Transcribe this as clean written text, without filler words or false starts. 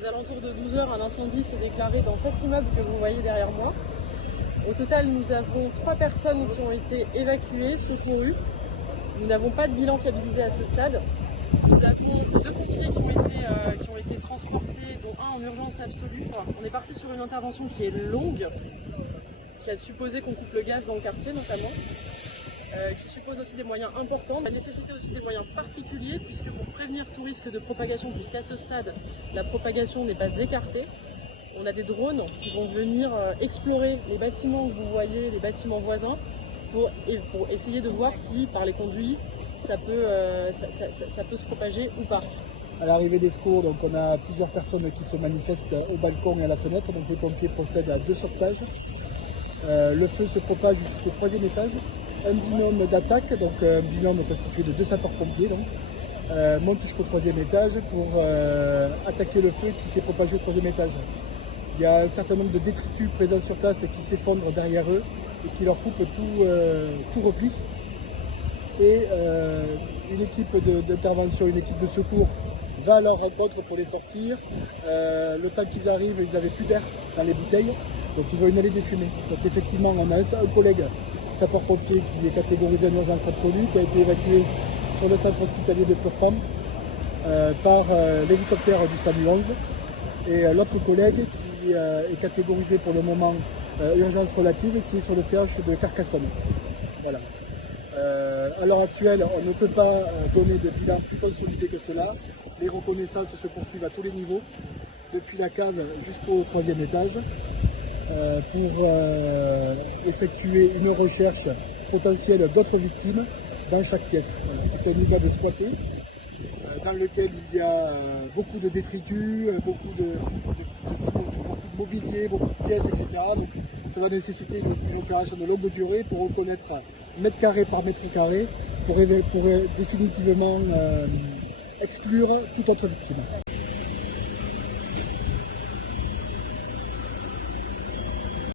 Aux alentours de 12 h, un incendie s'est déclaré dans cet immeuble que vous voyez derrière moi. Au total, nous avons 3 personnes qui ont été évacuées, secourues. Nous n'avons pas de bilan fiabilisé à ce stade. Nous avons 2 pompiers qui ont été transportés, dont un en urgence absolue. On est parti sur une intervention qui est longue, qui a supposé qu'on coupe le gaz dans le quartier notamment, qui suppose aussi des moyens importants. La nécessité aussi des moyens particuliers, puisque pour prévenir tout risque de propagation, puisqu'à ce stade, la propagation n'est pas écartée, on a des drones qui vont venir explorer les bâtiments que vous voyez, les bâtiments voisins, pour essayer de voir si, par les conduits, ça peut se propager ou pas. À l'arrivée des secours, donc on a plusieurs personnes qui se manifestent au balcon et à la fenêtre, donc les pompiers procèdent à 2 sauvetages. Le feu se propage jusqu'au 3e étage. Un binôme d'attaque, donc un binôme constitué de 2 sapeurs-pompiers, monte jusqu'au 3e étage pour attaquer le feu qui s'est propagé au 3e étage. Il y a un certain nombre de détritus présents sur place qui s'effondrent derrière eux et qui leur coupent tout repli. Et une équipe d'intervention, une équipe de secours va à leur rencontre pour les sortir. Le temps qu'ils arrivent, ils n'avaient plus d'air dans les bouteilles, donc ils ont inhalé des fumées. Donc effectivement, on a un collègue sapeur-pompier qui est catégorisé en urgence absolue, qui a été évacué sur le centre hospitalier de Purpan par l'hélicoptère du SAMU 11. Et l'autre collègue qui est catégorisé pour le moment urgence relative, qui est sur le CH de Carcassonne. Voilà. À l'heure actuelle, on ne peut pas donner de bilan plus consolidé que cela. Les reconnaissances se poursuivent à tous les niveaux, depuis la cave jusqu'au 3e étage, pour effectuer une recherche potentielle d'autres victimes dans chaque pièce. C'est un immeuble squatté, dans lequel il y a beaucoup de détritus, beaucoup de mobilier, beaucoup de pièces, etc. Donc, ça va nécessiter une opération de longue durée pour reconnaître mètre carré par mètre carré pour définitivement exclure toute autre victime.